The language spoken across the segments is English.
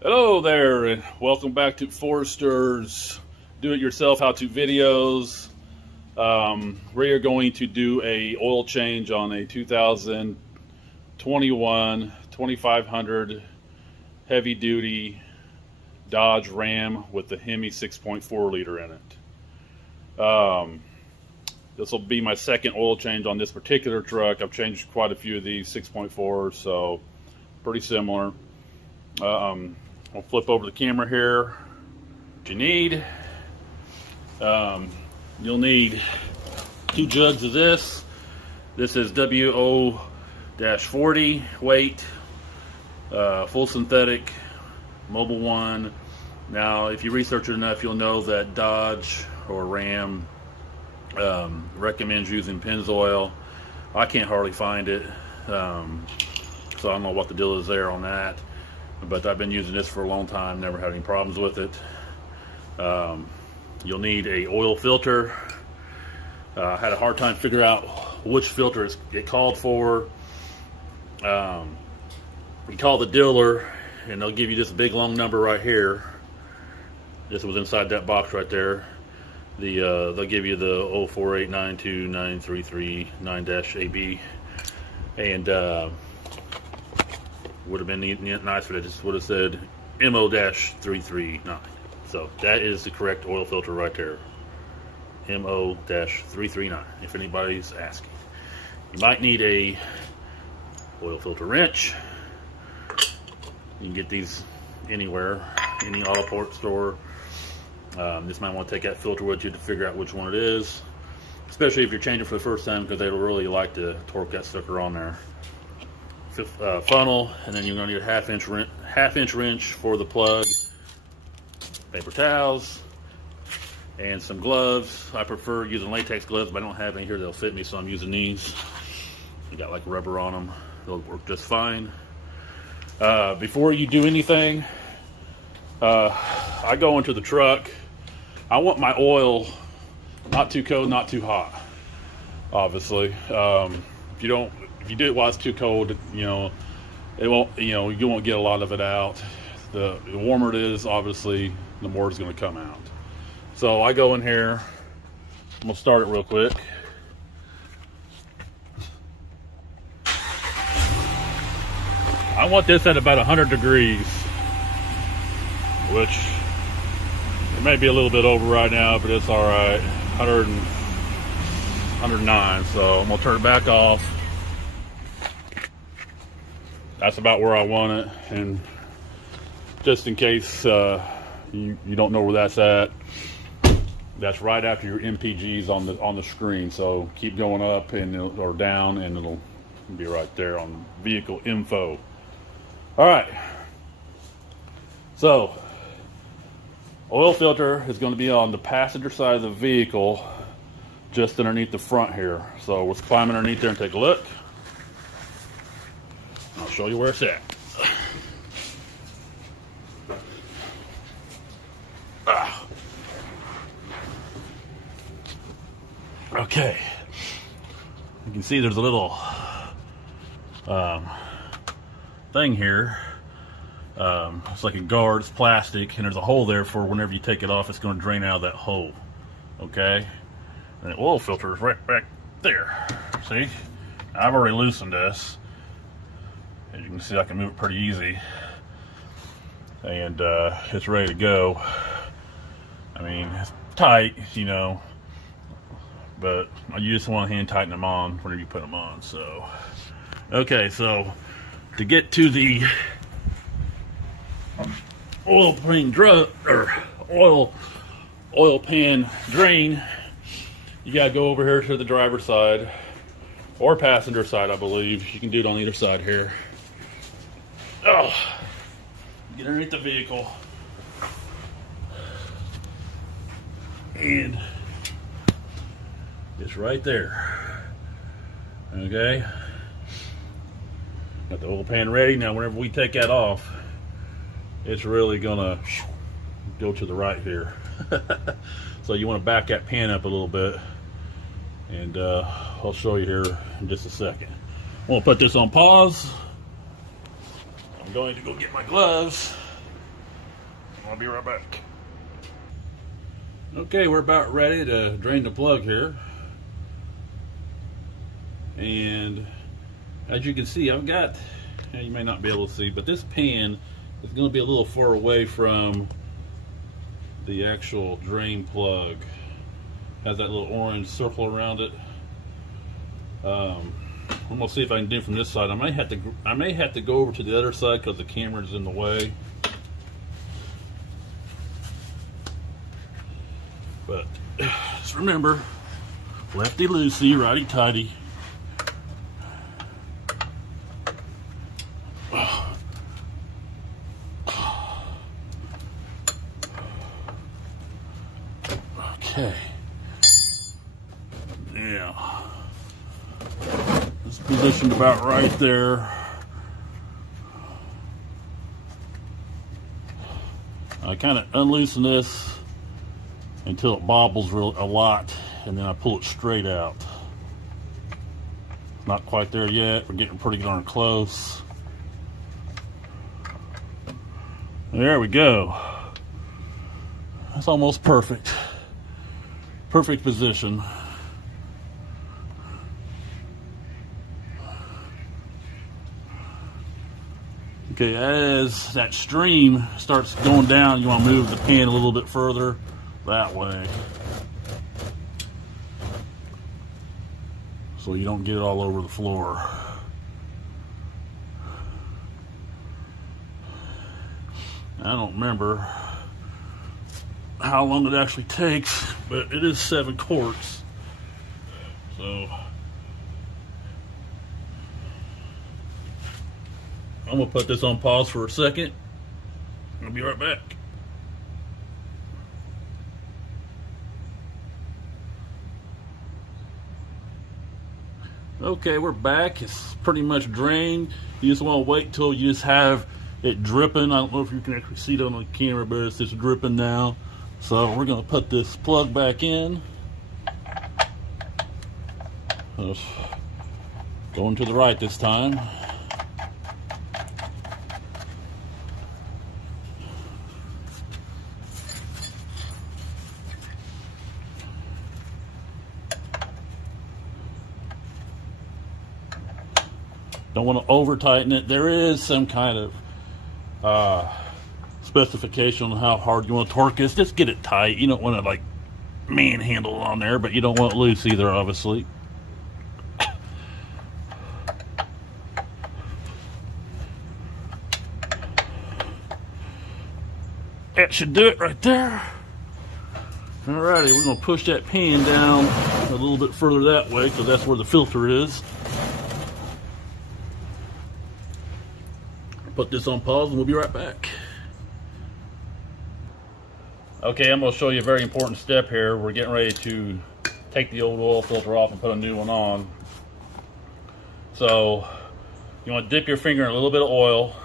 Hello there, and welcome back to Forrester's Do-It-Yourself How-To videos. We are going to do a oil change on a 2021 2500 heavy-duty Dodge Ram with the Hemi 6.4 liter in it. This will be my second oil change on this particular truck. I've changed quite a few of these 6.4s, so pretty similar. I'll flip over the camera here. What you need, you'll need 2 jugs of this. This is WO-40 weight, full synthetic, Mobile One. Now, if you research it enough, you'll know that Dodge or Ram recommends using Pennzoil. I can't hardly find it, so I don't know what the deal is there on that. But I've been using this for a long time, never had any problems with it. You'll need a oil filter. I had a hard time figuring out which filter it called for. You call the dealer and they'll give you this big long number right here. This was inside that box right there. They'll give you the 048929339-AB, and would have been nice if it just would have said MO-339. So that is the correct oil filter right there. MO-339, if anybody's asking. You might need a oil filter wrench. You can get these anywhere, any auto port store. Just might want to take that filter with you to figure out which one it is, especially if you're changing for the first time, because they really like to torque that sucker on there. Funnel, and then you're going to need a half-inch wrench for the plug, paper towels, and some gloves. I prefer using latex gloves, but I don't have any here that'll fit me, so I'm using these. They got like rubber on them. They'll work just fine. Before you do anything, I go into the truck. I want my oil not too cold, not too hot, obviously. If you do it while it's too cold, it won't, you won't get a lot of it out. The warmer it is, obviously, the more it's going to come out. So I go in here. I'm going to start it real quick. I want this at about 100 degrees, which it may be a little bit over right now, but it's all right. 109. So I'm going to turn it back off. That's about where I want it, and just in case you don't know where that's at, that's right after your MPG's on the screen. So keep going up or down, and it'll be right there on vehicle info. All right. So oil filter is going to be on the passenger side of the vehicle, just underneath the front here. So let's climb underneath there and take a look. I'll show you where it's at. Okay. You can see there's a little thing here. It's like a guard, it's plastic, and there's a hole there for whenever you take it off, it's going to drain out of that hole. Okay? And the oil filter is right back there. See? I've already loosened this. As you can see, I can move it pretty easy, and it's ready to go. I mean, it's tight, but you just want to hand tighten them on whenever you put them on. So, okay, so to get to the oil pan drain, you gotta go over here to the driver's side or passenger side. I believe you can do it on either side here. Oh, get underneath the vehicle, and it's right there. Okay, got the oil pan ready. Now whenever we take that off, it's really gonna go to the right here. So you want to back that pan up a little bit, and I'll show you here in just a second. I'm gonna put this on pause. I'm going to go get my gloves I'll be right back. Okay, we're about ready to drain the plug here. And as you can see, I've got, you may not be able to see, but this pan is going to be a little far away from the actual drain plug. Has that little orange circle around it. I'm gonna see if I can do it from this side. I may have to go over to the other side because the camera's in the way. But just remember, lefty loosey, righty tighty. Okay. Yeah. It's positioned about right there. I kind of unloosen this until it bobbles a lot, and then I pull it straight out. Not quite there yet. We're getting pretty darn close. There we go. That's almost perfect. Perfect position. Okay, as that stream starts going down, you want to move the pan a little bit further that way, so you don't get it all over the floor. I don't remember how long it actually takes, but it is 7 quarts. So I'm gonna put this on pause for a second. I'll be right back. Okay, we're back. It's pretty much drained. You just want to wait till you just have it dripping. I don't know if you can actually see it on the camera, but it's just dripping now. So we're going to put this plug back in. Let's going to the right this time. Don't want to over tighten it. There is some kind of specification on how hard you want to torque this. Just get it tight. You don't want to like manhandle it on there, but you don't want it loose either, obviously. That should do it right there. Alrighty, we're going to push that pan down a little bit further that way because that's where the filter is. Put this on pause and we'll be right back. Okay, I'm going to show you a very important step here. We're getting ready to take the old oil filter off and put a new one on. So you want to dip your finger in a little bit of oil,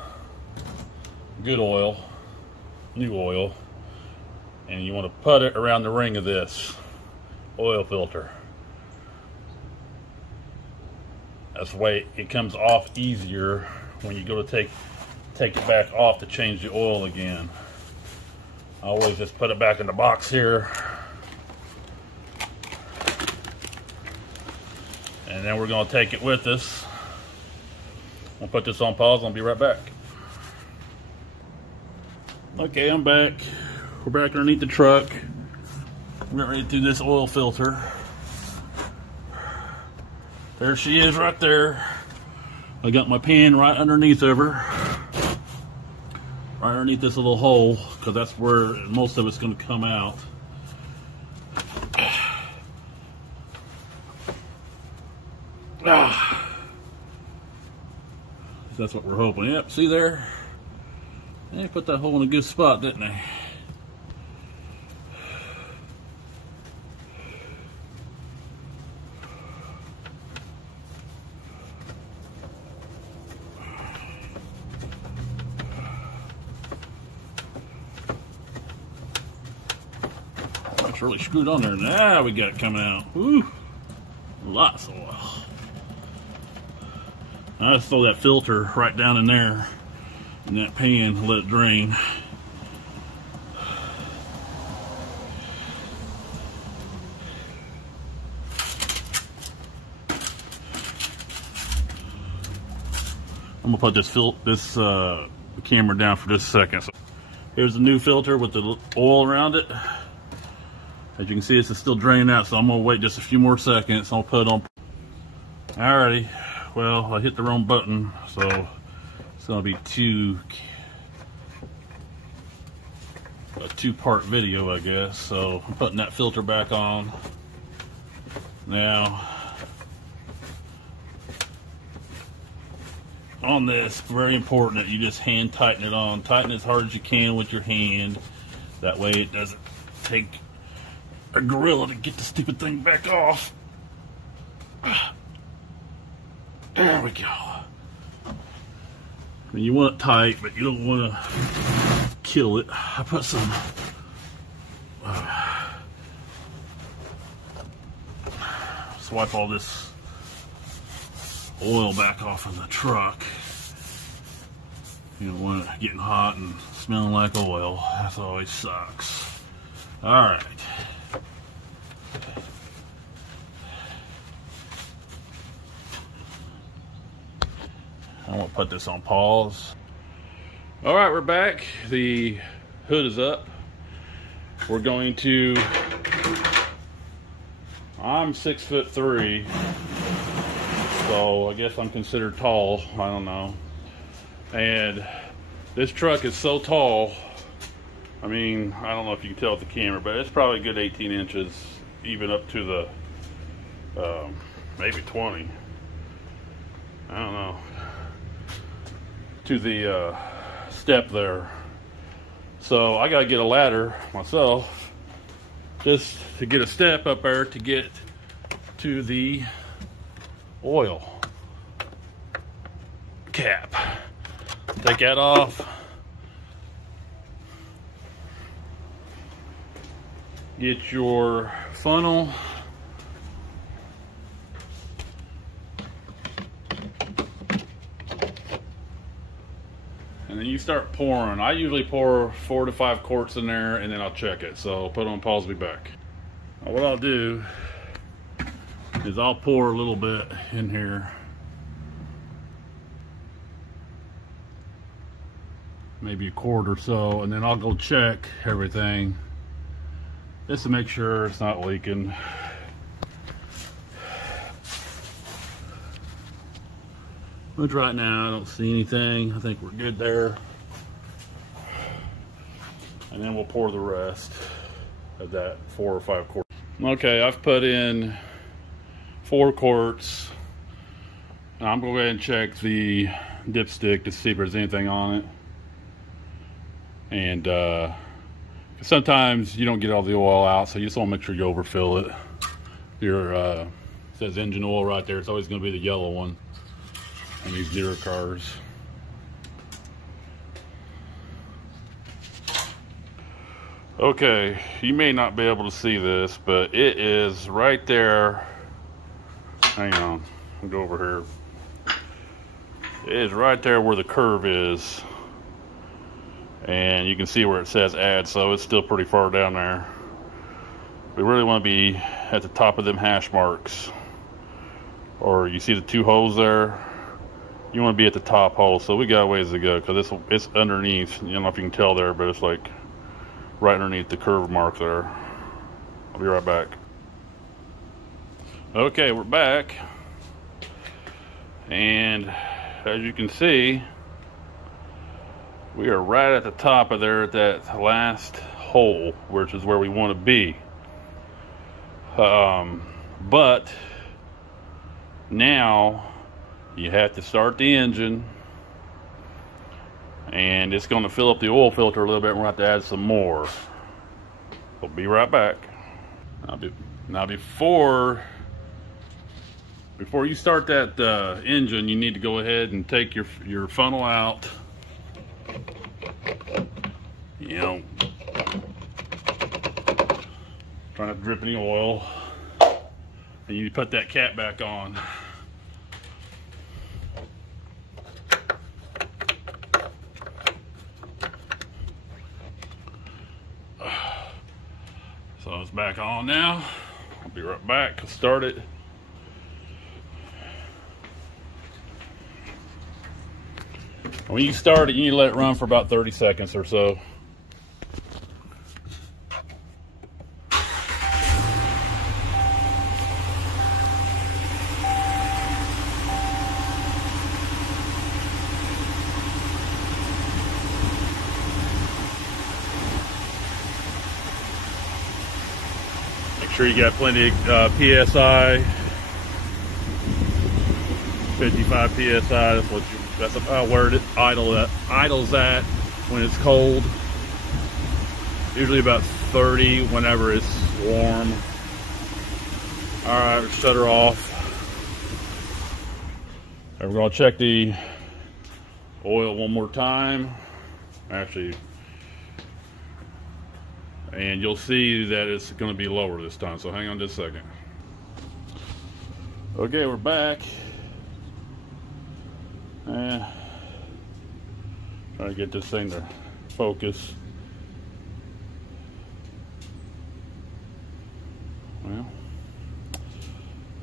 good oil, new oil, and you want to put it around the ring of this oil filter. That's the way it comes off easier when you go to take it back off to change the oil again. I always just put it back in the box here. And then we're going to take it with us. We'll put this on pause and I'll be right back. Okay, I'm back. We're back underneath the truck. We're getting ready to do this oil filter. There she is right there. I got my pan right underneath of her. Right underneath this little hole, because that's where most of it's going to come out. That's what we're hoping. Yep, see there? They put that hole in a good spot, didn't they? That's really screwed on there. Now we got it coming out. Woo! Lots of oil. I just throw that filter right down in there in that pan, let it drain. I'm gonna put this camera down for just a second. So here's the new filter with the oil around it. As you can see, it's still draining out, so I'm gonna wait just a few more seconds. I'll put it on. Alrighty, well, I hit the wrong button, so it's gonna be a two-part video, I guess. So I'm putting that filter back on now. On this, very important that you just hand tighten it on. Tighten as hard as you can with your hand. That way it doesn't take a gorilla to get the stupid thing back off. There we go. I mean, you want it tight, but you don't want to kill it. I put some swipe all this oil back off of the truck. You don't want it getting hot and smelling like oil. That always sucks. Alright. I'm going to put this on pause. Alright, we're back. The hood is up. We're going to... I'm 6'3", so I guess I'm considered tall. I don't know. And this truck is so tall. I mean, I don't know if you can tell with the camera, but it's probably a good 18 inches, even up to the maybe 20. I don't know. To the step there. So I gotta get a ladder myself just to get a step up there to get to the oil cap. Take that off. Get your funnel. And then you start pouring. I usually pour 4 to 5 quarts in there, and then I'll check it. So I'll put it on pause, be back. Now what I'll do is I'll pour a little bit in here. Maybe a quart or so, and then I'll go check everything just to make sure it's not leaking. But right now I don't see anything. I think we're good there. And then we'll pour the rest of that 4 or 5 quarts. Okay, I've put in 4 quarts. Now I'm going to go ahead and check the dipstick to see if there's anything on it. And sometimes you don't get all the oil out, so you just want to make sure you overfill it. It says engine oil right there. It's always going to be the yellow one in these newer cars. Okay, you may not be able to see this, but it is right there. Hang on, I'll go over here. It is right there where the curve is. And you can see where it says add, so it's still pretty far down there. We really want to be at the top of them hash marks. Or you see the 2 holes there? You want to be at the top hole, so we got a ways to go because it's underneath. I don't know if you can tell there, but it's like right underneath the curve mark there. I'll be right back. Okay, we're back. And as you can see, we are right at the top of there at that last hole, which is where we want to be. But now you have to start the engine, and it's going to fill up the oil filter a little bit, and we'll have to add some more. We'll be right back. Now before you start that engine, you need to go ahead and take your funnel out. You know, try not to drip any oil, and you put that cap back on. So it's back on now. I'll be right back to start it. When you start it, you need to let it run for about 30 seconds or so. Make sure you got plenty of PSI. 55 PSI, that's about where it idles at when it's cold. Usually about 30 whenever it's warm. Alright, shut her off. And we're going to check the oil one more time. Actually, and you'll see that it's going to be lower this time, so hang on just a second. Okay, we're back. Try to get this thing to focus.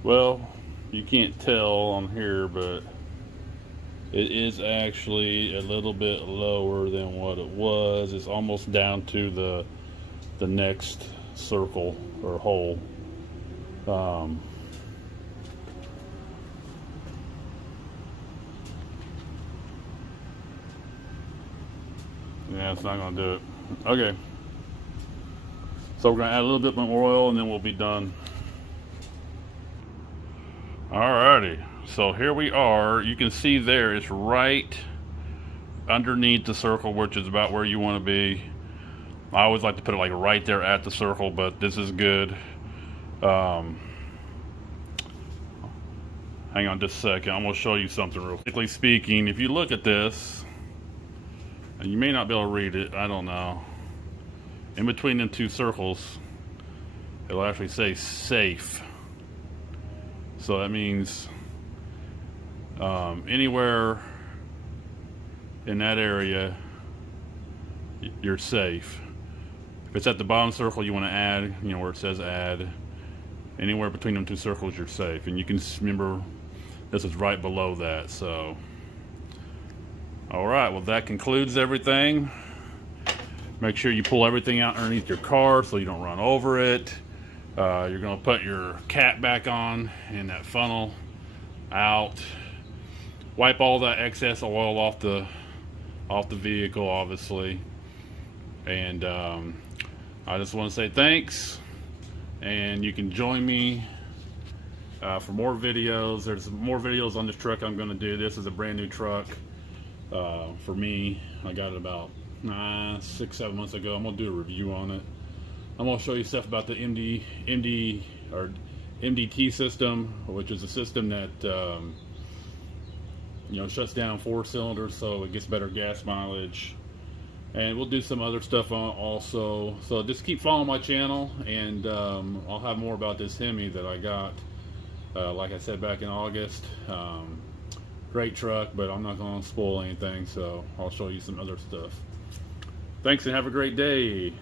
Well, you can't tell on here, but it is actually a little bit lower than what it was. It's almost down to the next circle or hole. Yeah, it's not going to do it. Okay. So we're going to add a little bit more oil and then we'll be done. Alrighty. So here we are. You can see there it's right underneath the circle, which is about where you want to be. I always like to put it like right there at the circle, but this is good. Hang on just a second. I'm going to show you something real quickly. Speaking, if you look at this, and you may not be able to read it, I don't know. In between them two circles, it'll actually say safe. So that means anywhere in that area, you're safe. If it's at the bottom circle, you want to add, you know, where it says add. Anywhere between them two circles, you're safe. And you can remember this is right below that, so. All right, well, that concludes everything. Make sure you pull everything out underneath your car so you don't run over it. You're gonna put your cap back on and that funnel out. Wipe all that excess oil off the vehicle, obviously. And I just want to say thanks. And you can join me for more videos. There's more videos on this truck I'm gonna do. This is a brand new truck. For me, I got it about 6-7 months ago. I'm gonna do a review on it. I'm gonna show you stuff about the MDT system, which is a system that you know, shuts down 4 cylinders so it gets better gas mileage. And we'll do some other stuff on also. So just keep following my channel, and I'll have more about this Hemi that I got. Like I said back in August. Great truck, but I'm not going to spoil anything, so I'll show you some other stuff. Thanks and have a great day.